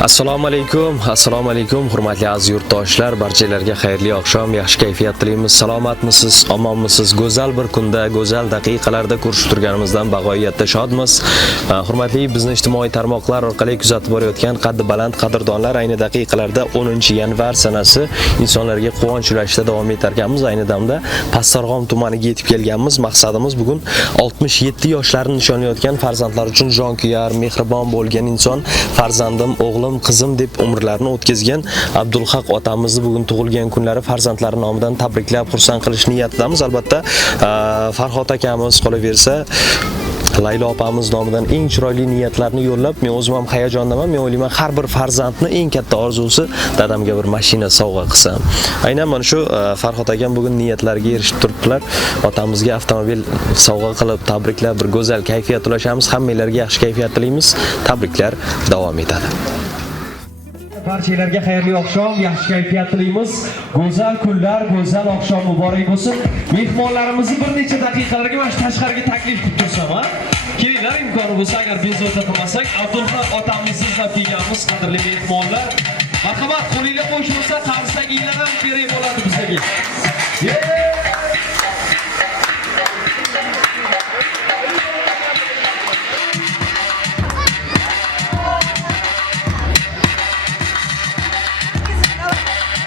Assalomu alaykum, hurmatli aziz yurtdoshlar, barchalarga xayrli oqshom, yaxshi kayfiyat tilaymiz. Salomatmisiz, omonmisiz? Go'zal bir kunda, go'zal daqiqalarda ko'rishib turganimizdan bag'oyatda shodmiz. Hurmatli bizni ijtimoiy tarmoqlar orqali kuzatib borayotgan qaddi baland qadrdonlar, ayni daqiqalarda 10-yanvar sanasi insonlarga quvonch ulashishda davom etar ekanmiz. Ayni damda Pastdarg'om tumaniga yetib kelganmiz. Maqsadimiz bugun 67 yoshlarni nishonlayotgan farzandlar uchun jonkuyar, mehribon bo'lgan inson, farzandim, o'g'lim, qizim deb umrlarini o'tkazgan Abdulhaq otamizni bugun tug'ilgan kunlari farzandlari nomidan tabriklab, xursand qilish niyatidamiz. Albatta, Farhod akamiz qolaversa Laylo opamiz nomidan eng chiroyli niyatlarni yo'llab, men o'zim ham hayajondaman. Men o'ylayman, har bir farzandni eng katta orzusi dadamga bir mashina sovg'a qilsam. Aynan mana shu Farhod akam bugun niyatlariga erishib turibdilar. Otamizga avtomobil sovg'a qilib, tabriklab, bir go'zal kayfiyat ulashamiz. Hammalarga yaxshi kayfiyat tilaymiz. Tabriklar davom etadi. Barchalarga xayrli oqshom, yaxshi kayfiyat tilaymiz. Go'zal kunlar, go'zal oqshom muborak bo'lsin. Mehmonlarimizni bir necha daqiqalarga mana shu tashqariga taklif qilib tursam, ha? Kelinglar, imkoni bo'lsa, agar bezovta qilmasak, Abdulhaq otamizni izlab kelganmiz, qadrli mehmonlar. Marhamat, qo'linglar qo'yish bo'lsa, qarsaginglar ham kerak bo'ladi bizga.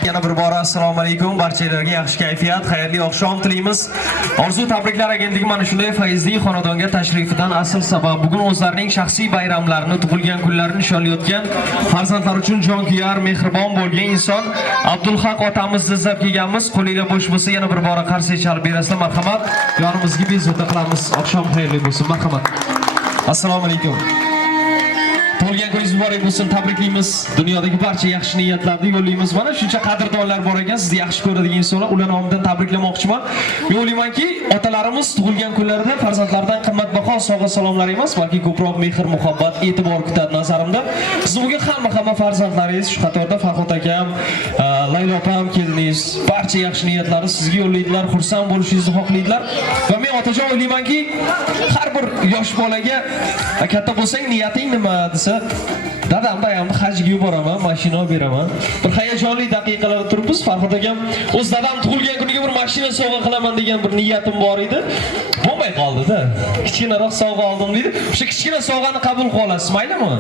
Yana bir bora assalomu alaykum, barchalarga yaxshi kayfiyat, xayrli oqshom tilaymiz. Orzu tabriklar agentligi mana shunday fayzli xonadonga tashrifidan asl sabab bugun o'zlarining shaxsiy bayramlarini, tug'ilgan kunlarini nishonlayotgan farzandlar uchun jonkuyar, mehribon bo'lgan inson Abdulhaq otamizni izlab kelganmiz. Qo'linglar bo'sh bo'lsa, yana bir bora qarsak chalib berasizlar, marhamat. Yonimizga bezovta qilamiz. Oqshom xayrli bo'lsin, marhamat. Assalomu alaykum. Tug'ilgan kuningiz muborak bo'lsin, tabriklaymiz. Dunyodagi barcha yaxshi niyatlarni yo'llaymiz. Mana shuncha qadrdonlar bor ekan, sizni yaxshi ko'radigan insonlar, ular nomidan tabriklamoqchiman. Men o'ylaymanki, otalarimiz tug'ilgan kunlarida farzandlaridan qimmatbaho sovg'a-salomlar emas, balki ko'proq mehr, muhabbat, e'tibor kutadi nazarimda. Siz bugun hamma farzandlaringiz, shu qatorda Farhod akam, Laylo opam keldiningiz, barcha yaxshi niyatlarni sizga yo'llaydilar, xursand bo'lishingizni xohlaydilar. Va men otajon o'ylaymanki, har bir yosh bolaga katta bo'lsang, niyating nima desa, dadam dayamni hajga yuboraman, mashina olib beraman. Bir hayajonli daqiqalarda turibmiz. Farhod akam o'z dadam tug'ilgan kuniga bir mashina sovg'a qilaman degan bir niyatim bor edi. Bo'lmay qoldi-da. Kichkinaroq sovg'a oldim dedi. O'sha kichkina sovg'ani qabul qila olasiz, maylimi?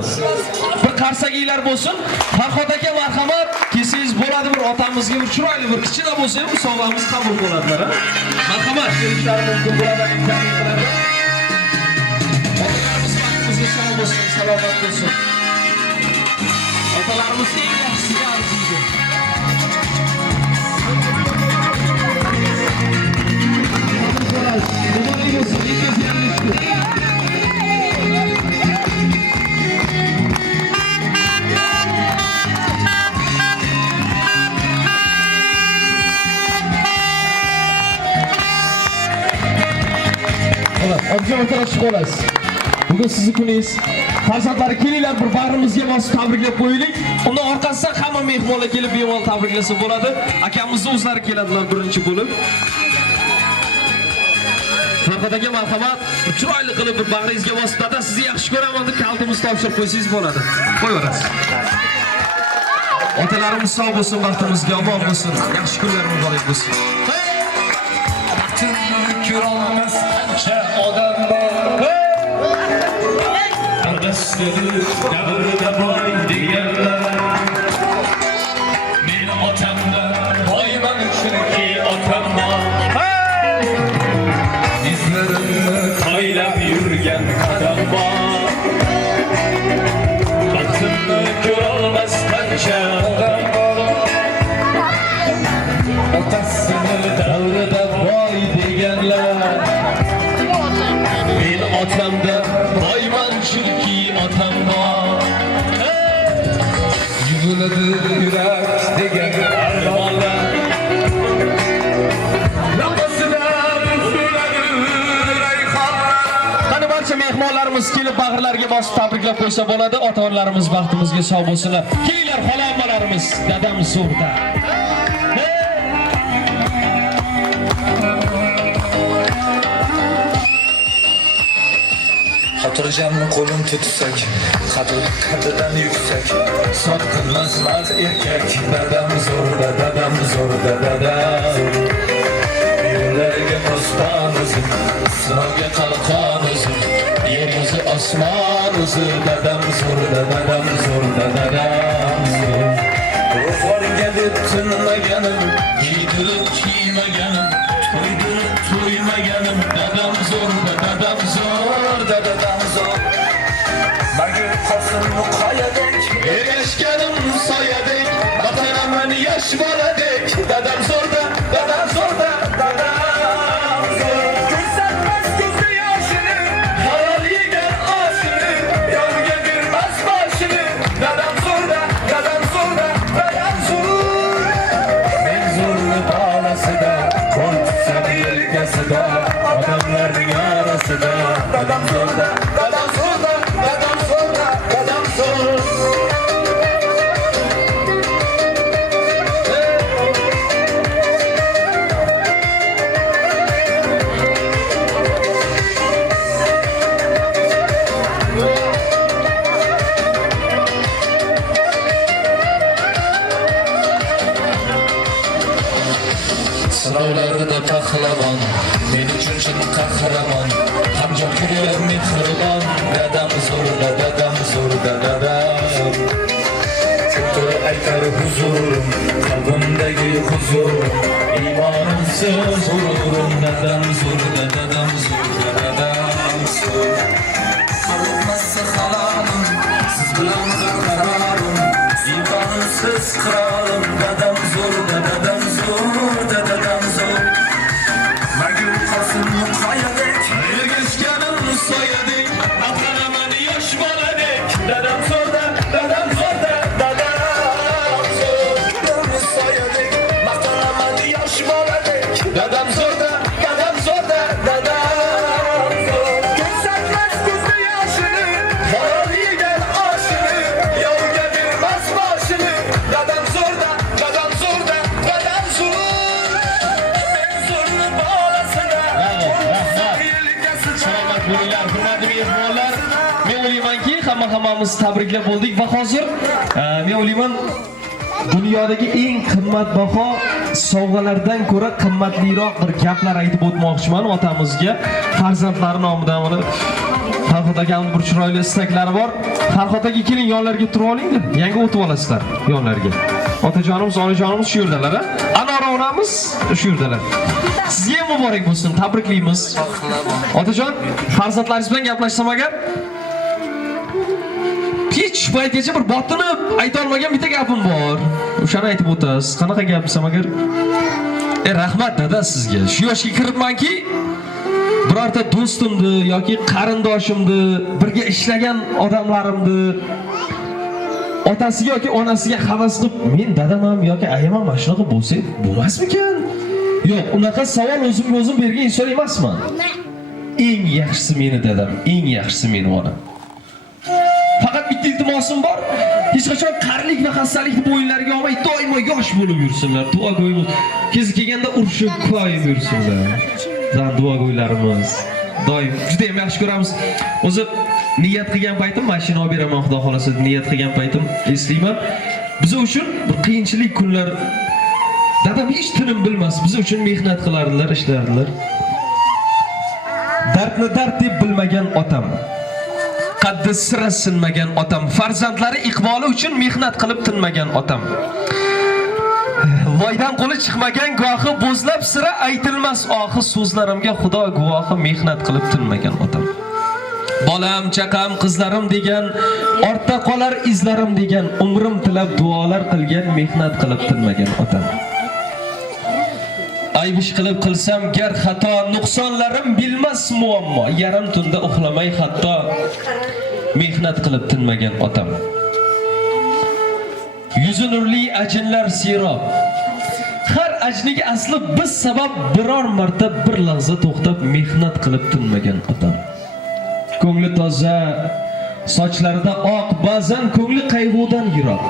Bir qarsaginglar bo'lsin. Farhod aka marhamat, kelsangiz bo'ladi, bir otamizga bir chiroyli bir kichkina bo'lsa ham bu sovg'amiz qabul qiladilar. Marhamat, kelishlari mumkin bo'ladi daqiqalarda. Sağ olsun, selamat olsun. Atalarımız en yaxşısı arzuydu. Mübarek olsun, ilk kez yerleşti. Evet, amcam ortadan çık olasın. Bugün sizni kuningiz. Farzandlari kelinglar, bir bag'rimizga bosib tabriklab qo'yaylik. Undan orqasidan hamma mehmonlar kelib bemalol tabriklasa bo'ladi. Akamizni o'zlari keladilar birinchi bo'lib. Farhod aka marhamat, chiroyli qilib bir bag'ringizga bosib, "Dada, sizni yaxshi ko'raman" deb kaltimizni topshirib qo'ysangiz bo'ladi. Qo'yaverasiz. Otalarimiz sog' bo'lsin, baxtimizga omon bo'lsin. Yaxshi kunlar muborak bo'lsin. Baxtimni ko'rolmas qancha odam bor. Davrida boy deganlar, men otamdan boyman chunki otam bor. Izlarimni qo'ylab yurgan qadam bor. Baxtimni ko'rolmas qancha odam bor. Otasini davrida boy deganlar, men otamdan boyman chunki otam bor. Yuguradi yurak degan armonlar, nafasidan so'ladi rayhonlar. Qani barcha mehmonlarimiz kelib bag'irlarga bosib tabriklab qo'ysa bo'ladi. Ota-onalarimiz baxtimizga sog' bo'lsinlar. Kelinglar, xola-ommalarimiz, dadamiz so'rda. Xotirjamni qo'lim tutsak, qadridan yuksak. Sot qilmas mard erkak, dadam zo'rda, dadam zo'rda, dadam. Yo'llarga poston o'zim, sinovga qalqon o'zim. Yer yuzi osmon o'zi, dadam zo'rda, dadam zo'rda, dadam. Ro'zg'orga deb tinmaganim, kiydirib kiymaganim, to'ydirib to'ymaganim, dadam zo'rda, dadam zo'rda, dadam zo'r. Magir qosim qoyadek, ergashganim soyadek, vatanaman yosh boladek, dadam zo'rda, dadam zo'rda, dadam zo'r. Ko'rsatmas ko'zi yoshini, halol yegan oshini, yovga bermas boshini, dadam zo'rda, dadam zo'rda, dadam zo'r. Men zo'rni bolasida, qo'l tutsam yelkasida, odamlarning orasida, dadam zo'rda, dadam zo'rda, dadam zo'rda, dadam zo'r. Sinovlarda pahlavon, men uchun chin qahramon, hamjonkir mehribon, dadam zo'rda, dadam zo'rda, dadam. Ko'pdir aytar huzurim, qalbimdagi huzurim, iymonimsiz g'ururim, dadam zo'rda, dadam zo'rda, dadam zo'r. Qolmasa halolim, siz bilan qararim, iymonimsiz qirolim, dadam zo'rda, dadam zo'rda, dadam zo'r. Magir qosim qoyadek, ergashganim soyadek, vatanaman yosh boladek, dadam zo'rda, dadam zo'rda, dadam zo'r. Soyadek, vatanaman yosh boladek, dadam zo'rda, dadam zo'rda, dadam zo'r. Ko'rsatmas ko'zi yoshini, halol yegan oshini, yovga bermas boshini, dadam zo'rda, dadam zo'rda, dadam zo'r. Men zo'rni bolasida, Salomat bo'linglar, hurmatli mehmonlar. Men o'ylaymanki, hammamiz tabriklab bo'ldik va hozir men o'ylayman dunyodagi eng qimmatbaho sovg'alardan ko'ra qimmatliroq bir gaplar aytib o'tmoqchiman otamizga. Farzandlari nomidan uni Farhod akamning bir chiroyli istaklari bor. Farhod aka keling yonlarga turib olinglar. Yangi o'tib olasizlar yonlarga. Otajonimiz, onajonimiz shu yerdalar, ha? Anora onamiz shu yerdalar. Sizga ham muborak bo'lsin, tabriklaymiz. Otajon, farzandlaringiz bilan gaplashsam agar hech paytgacha bir botinib ayta olmagan bitta gapim bor. O'shani aytib o'tasiz. Qanaqa gap desam agar? Rahmat dada sizga. Shu yoshga kiribmanki, birorta do'stimni yoki qarindoshimni, birga ishlagan odamlarimni otasiga yoki onasiga havas qilib, men dadam yoki ayam ham shunaqa bo'lsa, bo'lmasmikan? Yo'q, unaqa savol o'zimga o'zim bergan inson emasman. Eng yaxshisi meni dadam, eng yaxshisi meni onam. Faqat bitta iltimosim bor. Hech qachon qarilik va xastalikni bo'yinlariga olmay, doimo yosh bo'lib yursinlar. Duo qo'yib, kezi kelganda urishib qo'yib yursinlar. Duogo'ylarimiz doim juda ham yaxshi ko'ramiz. O'zi niyat qilgan paytim, mashina olib beraman xudo xolasa, niyat qilgan paytim eslayman. Biz uchun bir qiyinchilik kunlar dadam hech tinim bilmas, biz uchun mehnat qilardilar, ishlardilar. Dardni dard deb bilmagan otam, qaddi sira sinmagan otam, farzandlari iqboli uchun mehnat qilib tinmagan otam. Voydan qo'li chiqmagan gohi bo'zlab sira aytilmas oxi so'zlarimga xudo guvohi mehnat qilib tinmagan otam. Bolam, chaqam, qizlarim degan, ortda qolar izlarim degan, umrim tilab duolar qilgan, mehnat qilib tinmagan otam. Aybish qilib qilsam gar xato, nuqsonlarim bilmas muammo, yarim tunda uxlamay hatto mehnat qilib tinmagan otam. Yuzi nurli ajinlar sirob, har ajniga asli biz sabab biror marta bir lahza to'xtab mehnat qilib tinmagan otam. Ko'ngli toza, sochlarida oq, ba'zan ko'ngli qayg'udan yiroq.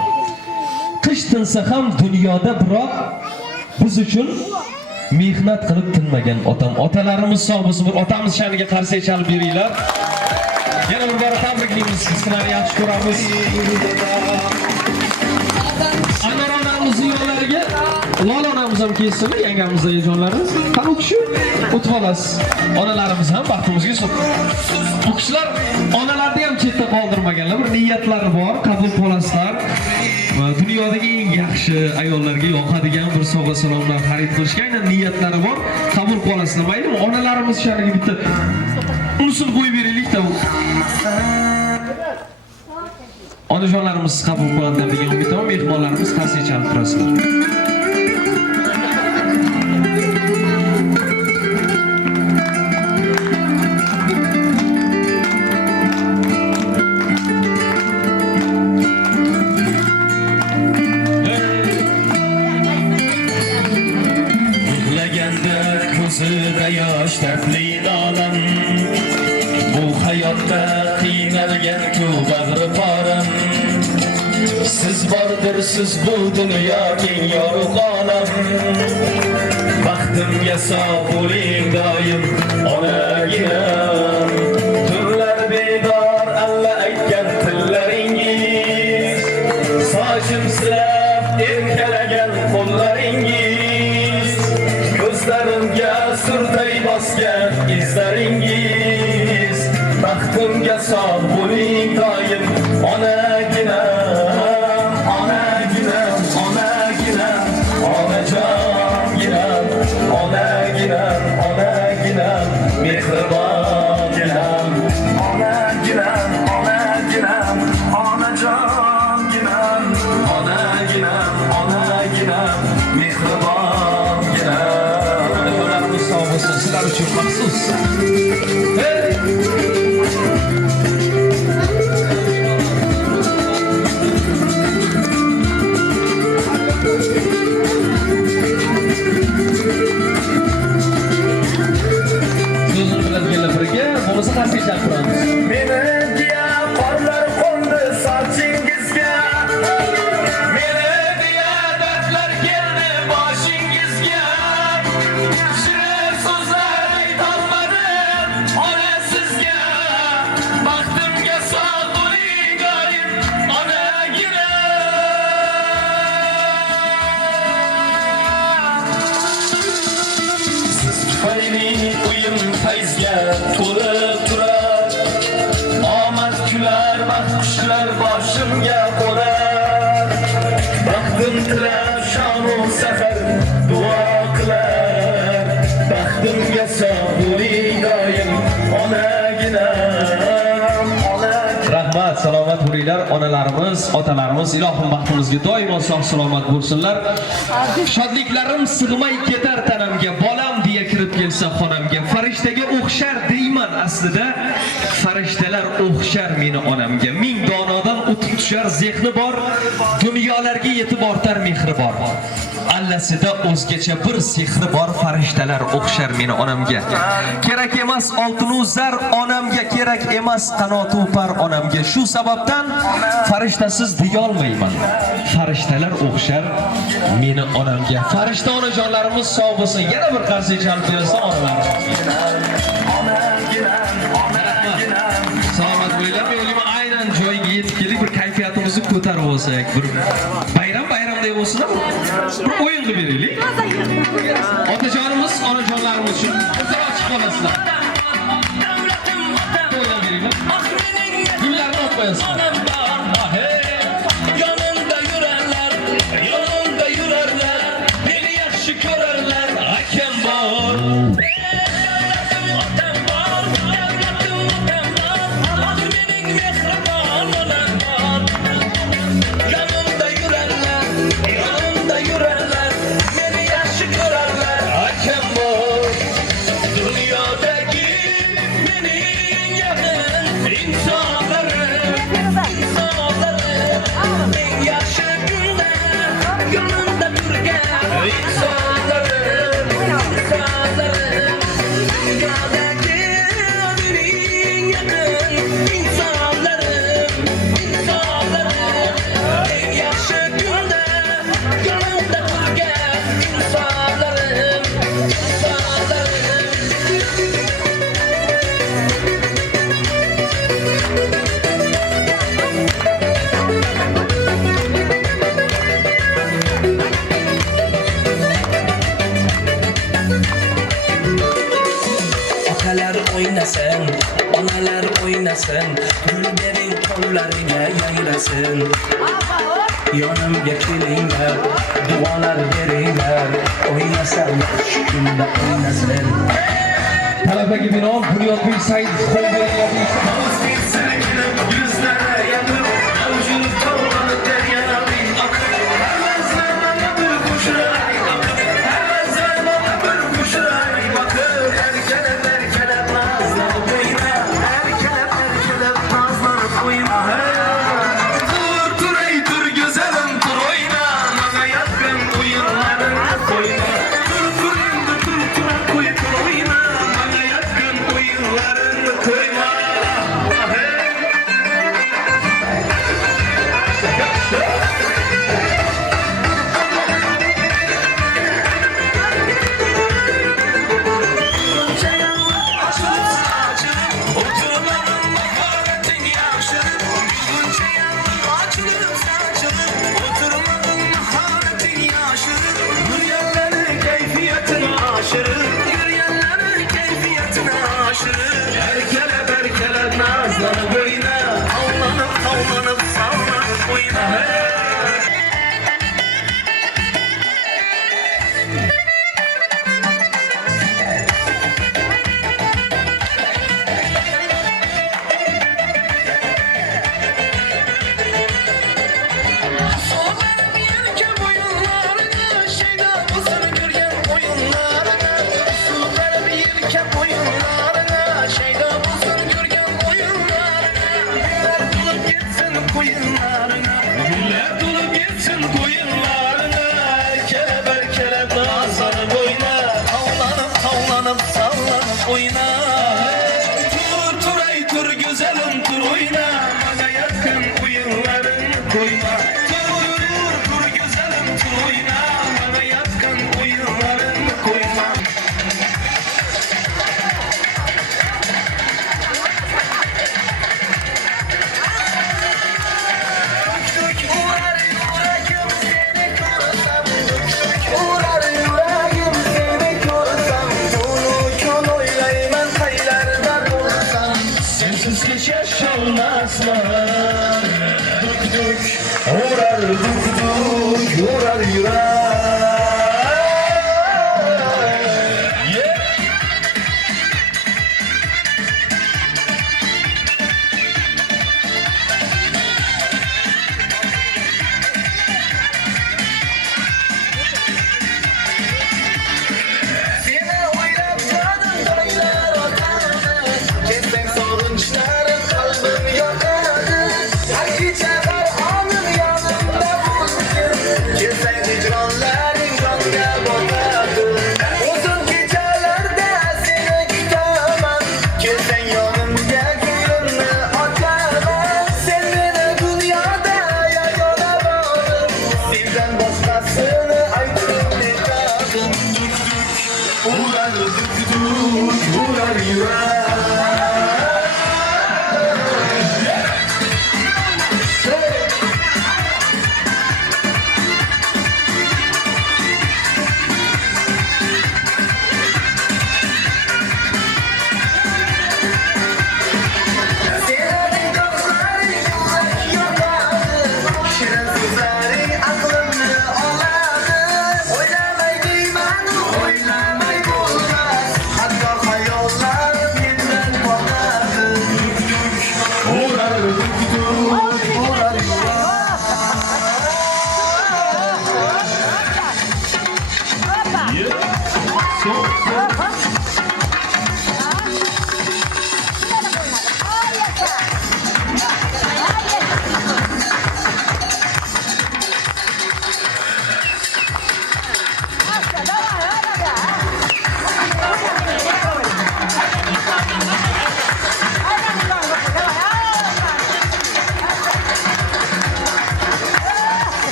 Qish tinsa ham dunyoda biroq biz uchun mehnat qilib tinmagan otam. Otalarimiz sog' bo'lsin, bir otamiz sha'niga qarsak chalib beringlar. Yana bir bora tabriklaymiz. Sizlarni yaxshi ko'ramiz. Anor onamizni yo'llariga Lola onamiz ham kelsinmi? Yangamizning jonlarimiz. Qani u kishi o'tib olasiz. Onalarimiz ham baxtimizga sog'. Bu kishilar onalarni ham chetda qoldirmaganlar. Bir niyatlari bor, qabul qilasizlar. Dunyodagi eng yaxshi ayollarga yoqadigan bir sovg'a salomlar xarid qilishga aynan niyatlari bor. Qabul qilasizlar. Maylimi? Onalarimiz shariga bitta unisini qo'yib beraylik-da. Onajonlarimiz qabul qiladilar degan umiddaman. Mehmonlarimiz qarshi chalib turasizlar. Ko'zida yosh dardli olam, bu hayotda qiynalgan-ku bag'ri poram. Siz bordirsiz bu dunyo keng yorug' olam. Baxtimga sog' bo'ling doim onaginam. Tunlar bedor alla aytgan tillaringiz, sochim silab erkalagan qo'llaringiz, ko'zlarimga surday bosgan izlaringiz. Baxtimga sog' bo'ling doim onaginam, onaginam, onaginam, onajonginam, onaginam, onaginam, mehribonginam, onaginam, onaginam, onajonginam, onaginam, onaginam, mehribonginam. Onalarimiz sog' bo'lsin, sizlar uchun maxsus. So'zini biladiganlar birga, bo'lmasa qarshi chaqiramiz. Menga qorlar qo'ndi sochingizga, menga dardlar keldi boshingizga. Shirin so'zlar aytolmadim ona sizga. Baxtimga sog' bo'ling doim onagina. Siz tufayli uyim fayzga to'lib turar. Omad kular, baxt qushlar boshimga qo'nar. Baxtim tilar, shonu safar duo qilar. Baxtimga sog' bo'ling doim onaginam, onaginam. Rahmat, salomat bo'linglar onalarimiz, otalarimiz. Ilohim baxtimizga doimo sog' salomat bo'lsinlar. Shodliklarim sig'may ketar tanamga, bolam deya kirib kelsa xonamga. Farishtaga o'xshar deyman aslida, farishtalar o'xshar meni onamga. Ming donodan o'tib tushar zehni bor, dunyolarga yetib ortar mehri bor. Allasida o'zgacha bir sehri bor, farishtalar o'xshar meni onamga. Kerak emas oltinu zar onamga, kerak emas qanotu par onamga. Shu sababdan farishtasiz deya olmayman. Farishtalar o'xshar meni onamga. Farishta onajonlarimiz sog' bo'lsin. Yana bir qarshi chalib bersa onalar. Salomat bo'linglar. Men o'ylayman aynan joyiga yetib keldik, bir kayfiyatimizni ko'tarib olsak, bir bayramday bo'lsin-da, bir o'yin qilib beraylik. Otajonimiz, onajonlarimiz uchun ochiq qolasizlar. O'ynab beringlar. Gullarni olib qo'yasizlar. Yonimda yurarlar, meni yaxshi ko'rarlar, akam bor. yayrasin. Gül bering qo'llariga yayrasin. Yonimga kelinglar, duolar beringlar. O'ynasam yaxshi kunda o'ynasin. Talabaga binoan Bunyodbek Saidov qo'l berilgan Yuzlari yanib, mavjud tolg'anib daryoning oqib. Har zamona bir qo'shiq, har zamona bir qo'shiq. Bakır erkelab nazlanib o'yna, erkelab nazlanib o'yna. Turay tur go'zalim tur o'yna, menga yoqqan o'yinlarini qo'yma. Tur endi tur qo'yib o'yna, menga yoqqan o'yinlarini qo'yma. Erkelep nazlanıp oyna, avlanıp sallanıp oyna. Güller dolup gitsin koyunlarına, erkelep nazlanıp oyna, avlanıp sallanıp oyna. Turay tur güzelim tur oyna, bana yakın oyunlarını koyma. Tur güzelim tur oyna, bana yakın oyunlarını koyma. Sensiz hiç yaşanmazlar. Dük uğrar dük uğrar yürek.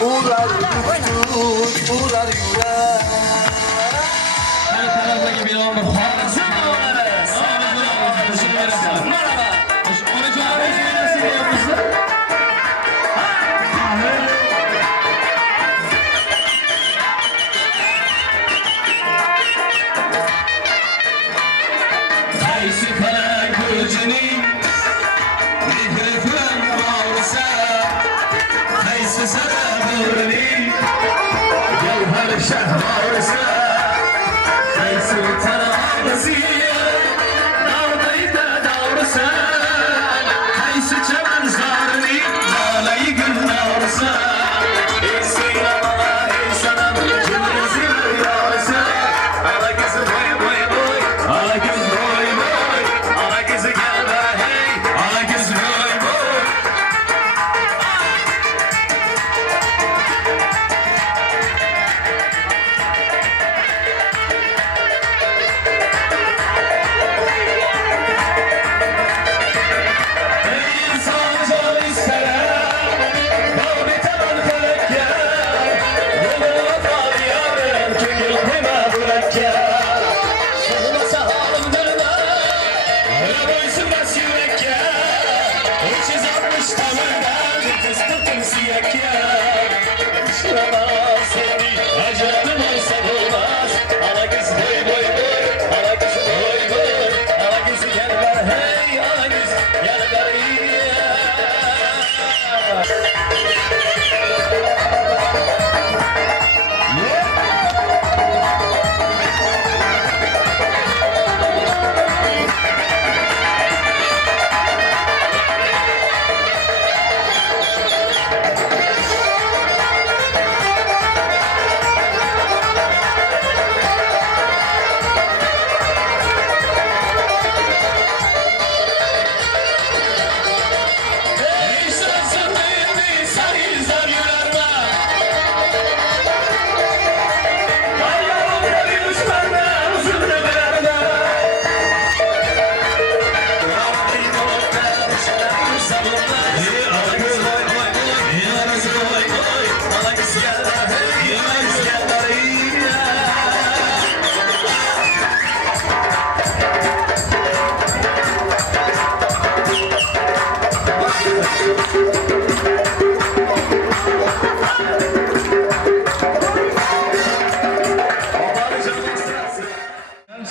Uğrar yürek. Uğrar yürek. Talabaga binoan xolis jamoalari. Merhaba. Onajonim o'zingiz deyapsiz. Qaysi سلام جوهر شهر ای سلطان آمزیه داردaydı davrusa Haysi çaman zarni Nalayı gün davrusa Ey seynamana ey sanam Cümlesi yarısa Ala kızı boy boy boy Ala kızı boy boy Ala kızı gel be hey Ala kızı boy boy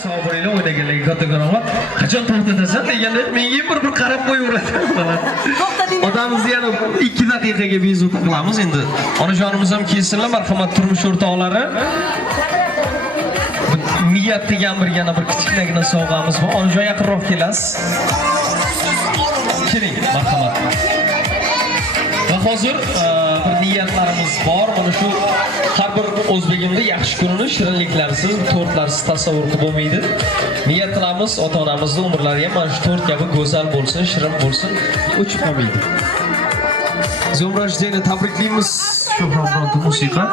Sabırıyla oynaganlarga katagaraman. Qachon to'xtatasan deganda menga bir qarab qo'yaveradi. Odamimizni yana 2 daqiqaga bezovta qilamiz endi. Onajonimiz ham kelsinlar, marhamat turmush o'rtoqlari. Niyat degan bir yana bir kichkinagina sovg'amiz bor. Onajon yaqinroq kelasiz. Keling, marhamat. Va hozir bir niyatlarimiz bor. Mana shu har bir o'zbegimda yaxshi kunini shirinliklarsiz, tortlarsiz tasavvur qilib bo'lmaydi. Niyat qilamiz, ota-onamizning umrlari ham mana shu tort kabi go'zal bo'lsin, shirin bo'lsin, o'chib qolmaydi. Zumrajni tabriklaymiz. Shohronton musiqa.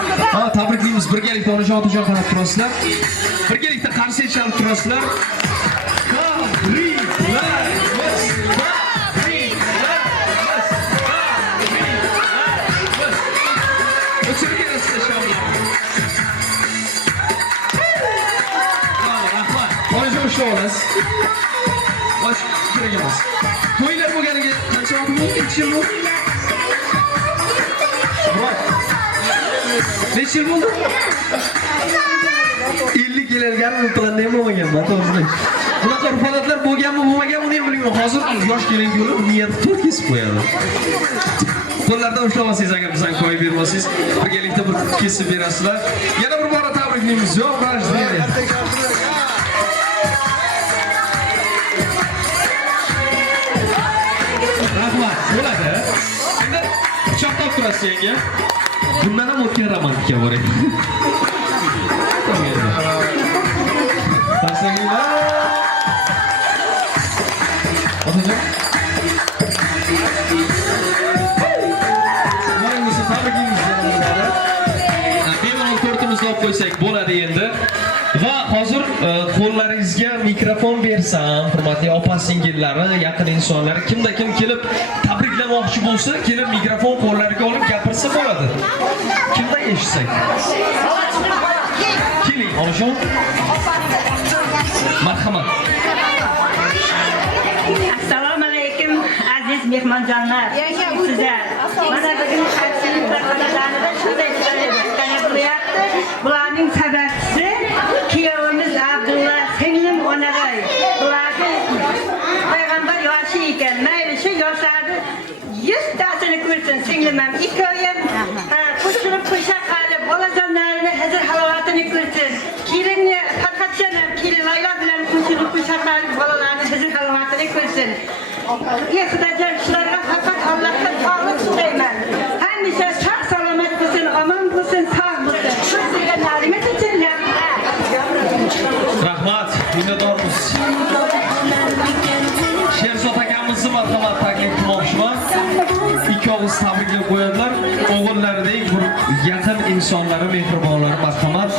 Tabriklaymiz. Birgalikda onajon otajon qarab turasizlar. Birgalikda qarshi chalib turasizlar. Şoğlas. Baş kerak emas. To'ylar bo'lganiga qancha vaqt bo'ldi? 2 yil bo'ldi. Necha yil bo'ldi? 50 kelargan planda ham bo'lmaganman, to'g'ri. Bunaqa urf-odatlar bo'lganmi, bo'lmaganmi uni ham bilmayman. Hozir yosh kelin ko'rib, niyat to'rt kesib qo'yadi. Qo'llardan ushlab olsangiz agar bizdan qo'yib bermasangiz, birgalikda bir kesib berasizlar. Yana bir bora tabriklaymiz. Yo'q, rajniya. Rahmat, bo'ladi. Endi pichoq topib turasiz yanga. Bundan ham o'tgan romantika bor edi. Tarsanglar. Otajon. Mana tabriklaymiz janoblari. Bemalol tortimizni olib qo'ysak bo'ladi endi. Va hozir qo'llaringizga mikrofon bersam, hurmatli opa-singillari, yaqin insonlar, kimda kim kelib tabriklamoqchi bo'lsa, kelib mikrofon qo'llariga olib gapirsa bo'ladi. Kimda eshitsak? Keling, onajon. Marhamat. Assalomu alaykum aziz mehmonjonlar. Sizlar mana bugun qarshiliklar xonadonida shunday bo'lyapti. Bularning sababchisi kuyovimiz Abdulla, singlim Onag'ay. Bularni payg'ambar yoshi ekan. Mayli shu yoshlarni 100tasini ko'rsin. Singlim ham ikkoyim, Yıkılacaklarga fakat Allah'tan sağlık dileyman. Hemşe sağ selamet olsun, aman olsun, sağ olsun. Sizga narimet için Rahmat, minnatdormiz. Sherzod akamizni marhamat taklif qilmoqchiman. Ikkovimiz tabriklab qo'yadilar. O'g'illaridek bir yaqin insonlari, mehribonlari marhamat.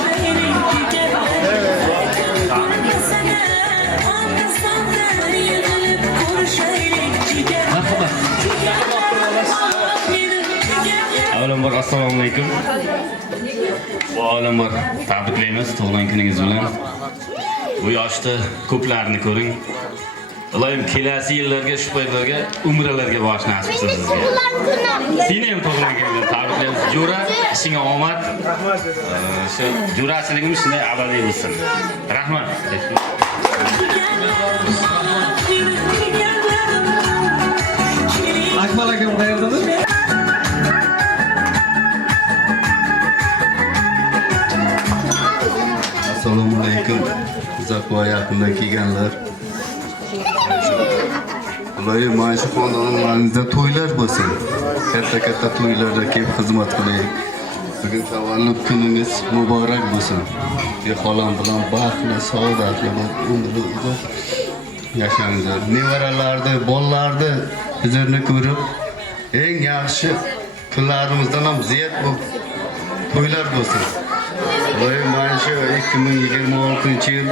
Marhamat. Avvalambor assalomu alaykum. Bu avvalambor tabriklaymiz tug'ilgan kuningiz bilan. Bu yoshda ko'plarni ko'ring. Iloyim kelasi yillarga shu paytlarga umralarga borish nasib qilsin sizga. Seni ham tug'ilgan kun bilan tabriklaymiz. Jo'ra, ishingga omad. Shu jo'rachiligimiz shunday abadiy bo'lsin. Rahmat. Akmal akam qayerdadir? Assalomu alaykum. Uzoq va yaqindan kelganlar. Iloyim mana shu xonadonlaringizda to'ylar bo'lsin. Katta to'ylarda kelib xizmat qiling. Bugun tavallud kuningiz muborak bo'lsin. Xolam bilan baxtli, saodatli umr uzoq yashanglar. Nevaralarni, bolalarni bizlarni ko'rib, eng yaxshi kunlarimizdan ham ziyod bu to'ylar bo'lsin. Iloyim mana shu 2026-yil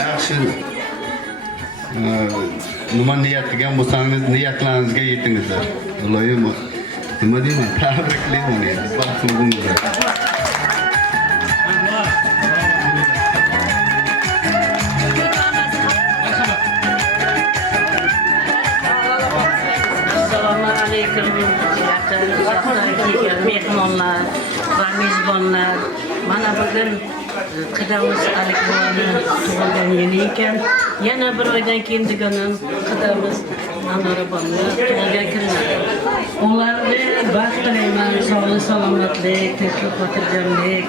yaxshi nima niyat qilgan bo'lsangiz, niyatlaringizga yetingizlar. Iloyim nima deyman, tabriklayman endi. Baxtli bo'linglar. Assalomu alaykum. Yaqin uzoqdan kelgan mehmonlar va mezbonlar. Mana bugun qidamiz Alikboyni tug'ilgan yili ekan. Yana bir oydan keyin deganim qidamiz Anvarobonni tug'ilgan kunlari. Ularga baxt tilayman, sog'lik, salomatlik, tinchlik, xotirjamlik.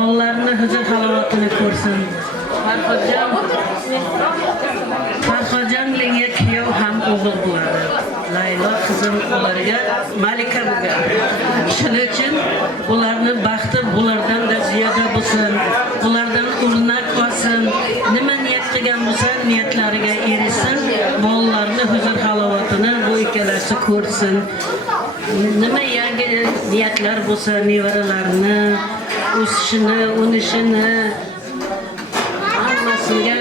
Onlarni huzur halovatini ko'rsin. Farxo'janligiga kuyov ham o'g'il bo'ladi. Laylo qizim ularga malika bo'lgan. Shuning uchun ularning baxti bulardan da ziyoda bo'lsin. Ulardan o'rnak olsin. Nima niyat qilgan bo'lsa, niyatlariga erishsin. Bolalarni huzur halovatini bu ikkalasi ko'rsin. Nima yangi niyatlar bo'lsa, nevaralarini o'sishini, unishini hammasiga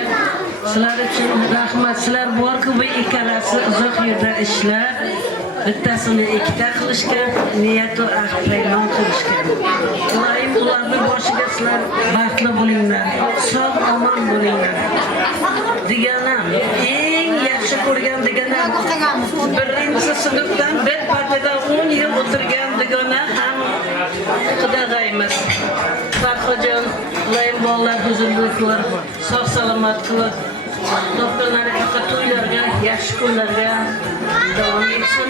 sizlar uchun rahmat. Sizlar bor-ku bu ikkalasi uzoq yerda ishlab, bittasini ikkita qilishgan, niyat va ahd-paymon qilishgan. Iloyim ularning boshiga sizlar baxtli bo'linglar, sog' omon bo'linglar. Deganim, eng yaxshi ko'rgan deganim, birinchi sinfdan bir partada 10 yil o'tirgan deganim ham qudag'aymiz. Farxo'jon, iloyim bolalar huzurli ko'r, sog' salomat ko'r. Doktorlari faqat to'ylarga, yaxshi kunlarga davom etsin.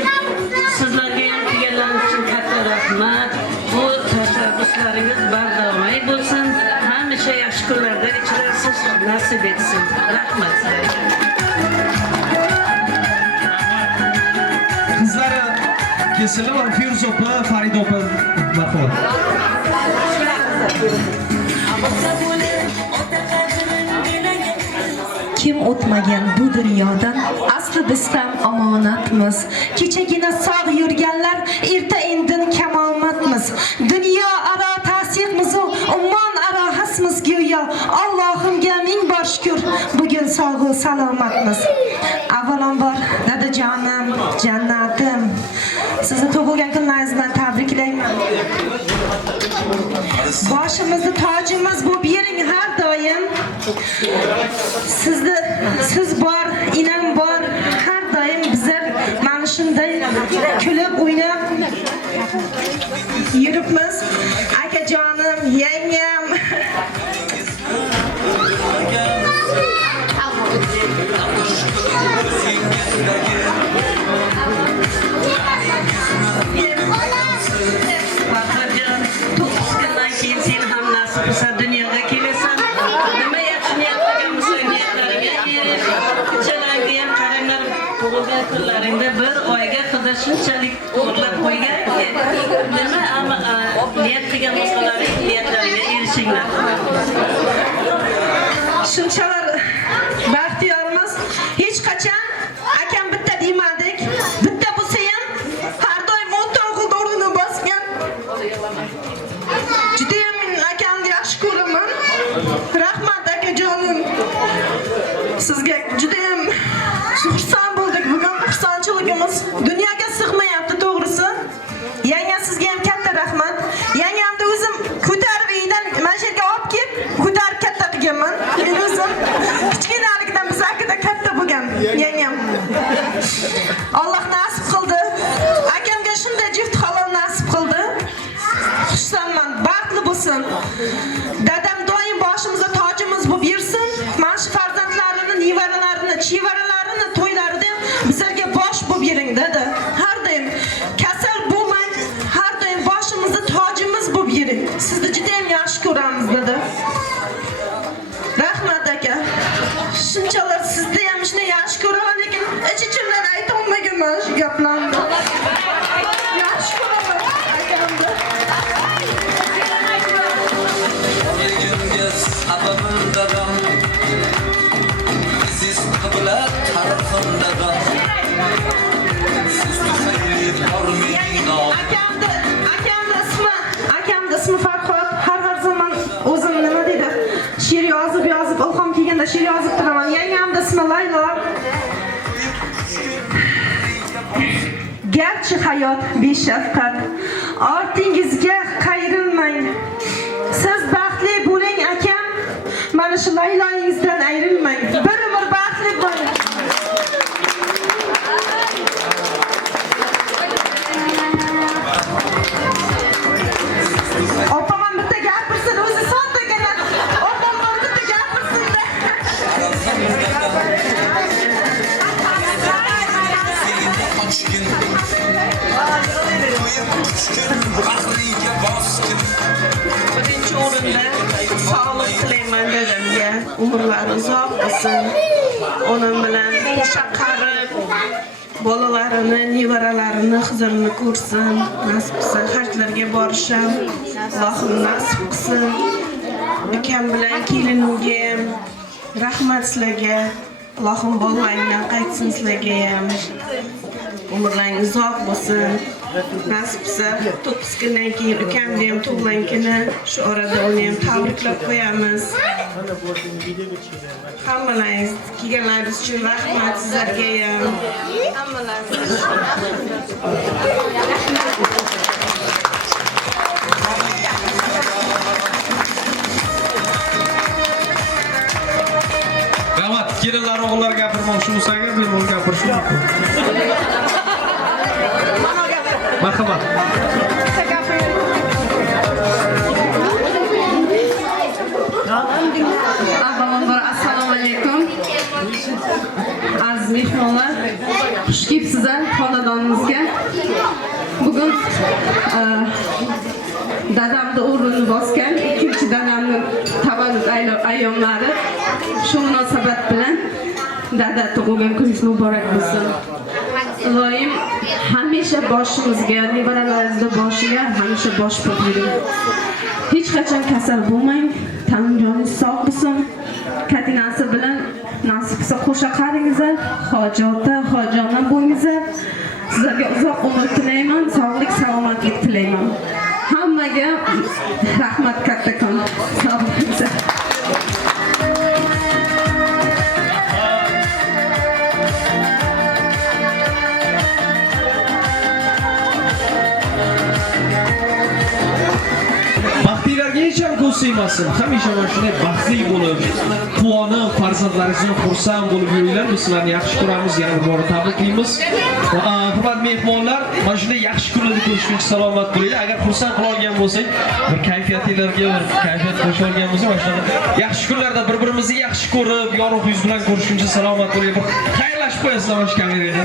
Sizlarga ham kelganlaringiz uchun katta rahmat. Bu tashabbuslaringiz bardavom bo'lsin. Hamisha yaxshi kunlarda ichirasiz, nasib etsin. Rahmat sizlarga. Qizlari kesilib, Firuz opa, Farid opa marhamat. Kim o'tmagan bu dunyodan asli biz ham omonatmiz. Kechagina sog' yurganlar erta indin kamomatmiz. Dunyo aro tasdiqmiz, ummon aro hasmiz go'yo. Allohimga ming bor shukr, bugun sog' va salomatmiz. Avvalambor dadajonim, jannatim, sizni tug'ilgan kuningiz bilan tabriklayman. Boshimizda tojimiz bo'lib yering har doim. Siz bor, inam bor, har doim bizlar mana shunday kulib, o'ynab yuribmiz. Akajonim, yangam. Farxo'jon, to'qizgandan keyin sen ham nasib bo'lsa dunyoga kelasan. Nima yaxshi niyat qilgan bo'lsa, niyatlariga erish. Ichalarga ham qaranglar, tug'ilgan kunlaring nima ama niyat qilgan bo'lsalaring niyatlariga erishinglar. Shunchalar baxtiyorimiz hech qachon akam bitta demadik. Bitta bo'lsa ham har doim o'nta o'g'il o'rnini bosgan. Juda ham men akamni yaxshi ko'raman. Rahmat akajonim. Sizga juda ham xursand bo'ldik. Bugun xursandchiligimiz dunyoga sig'mayapti, to'g'risi. Yanga sizga ham katta rahmat. Yangamni o'zim ko'tarib uydan mana shu yerga olib kelib, ko'tarib katta qilganman. Men o'zim kichkinalikdan bizakida katta bo'lgan yangam. Alloh nasib qildi. Akamga shunday juft halol nasib qildi. Xursandman, baxtli bo'lsin. Dadam doim boshimizda tojimiz bo'lib yursin. Mana shu farzandlarini, nevaralarini, chevaralarini to'ylarida bizlarga bosh bo'lib yuring dedi. Har doim kasal bo'lmang, har doim boshimizda tojimiz bo'lib yuring. Sizni juda ham yaxshi ko'ramiz dedi. Rahmat aka. Shunchalar sizni ham shuni yaxshi ko'raman, lekin ich-ichimdan ayta olmaganman shu gaplarni. Yaxshi ko'raman akamni. Sababim dadam siz qiblat tarafimdadan sizni xayr hormingno Akamni ismi Farhod. Har zaman o'zim nima deydi? She'r yozib ilhom kelganda she'r yozib turaman. Yangamni ismi Laylo. Garchi hayot beshafqat, ortingizga qayrilmang. Siz baxtli bo'ling akam. Mana shu Layloyingizdan ayrilmang. Bir umr baxtli bo'ling. Opam bitta gapirsin, o'zi soddagina. Opam bitta gapirsin. Birinchi o'rinda sog'lik tilayman dadamga. Umrlari uzoq bo'lsin. Onam bilan shaqarib bolalarini, nevaralarini, qizirini ko'rsin. Nasib qilsa hajlarga borisham, Allohim nasib qilsin. Akam bilan kelinimga ham rahmat sizlarga. Allohim bolalaringdan qaytsin sizlarga ham. Umrlaringiz uzoq bo'lsin. Nasib qilsa 9 kundan keyin ukamni ham tug'ilgan kuni, shu orada uni ham tabriklab qo'yamiz. Hammalaringiz kelganlaringiz uchun rahmat sizlarga ham. Rahmat, kelinlar o'g'illar gapirmoqchi bo'lsangiz, bemalol gapirish mumkin. Marhamat. Avvalambor assalomu alaykum. Aziz mehmonlar, xush kelibsizlar xonadonimizga. Bugun dadamni o'rnini bosgan ikkinchi dadamning tavallud ayyomlari. Shu munosabat bilan dada tug'ilgan kuningiz muborak bo'lsin. Iloyim hamisha boshimizga, nevaralaringizda boshiga hamisha bosh bo'lib yuring. Hech qachon kasal bo'lmang, tanjoningiz sog' bo'lsin. Katinasi bilan nasib qilsa qo'sha qaringizlar, hojota, hojona bo'lingizlar. Sizlarga uzoq umr tilayman, sog'lik, salomatlik tilayman. Hammaga rahmat kattakon. Sog' bo'lingizlar. Baxtlilarga hech ham ko'z siymasin. Hamisha mana shunday baxtli bo'lib, quvonib, farzandlaringizdan xursand bo'lib yuringlar. Biz sizlarni yaxshi ko'ramiz, yana bir bor tabriklaymiz. Hurmatli mehmonlar, mana shunday yaxshi kunlarda ko'rishguncha salomat bo'linglar. Agar xursand qila olgan bo'lsak, bir kayfiyatinglarga bir kayfiyat qo'sha olgan bo'lsak, mana shunday yaxshi kunlarda bir-birimizni yaxshi ko'rib, yorug' yuz bilan ko'rishguncha salomat bo'linglar. Bir xayrlashib qo'yasizlar mana shu kameraga.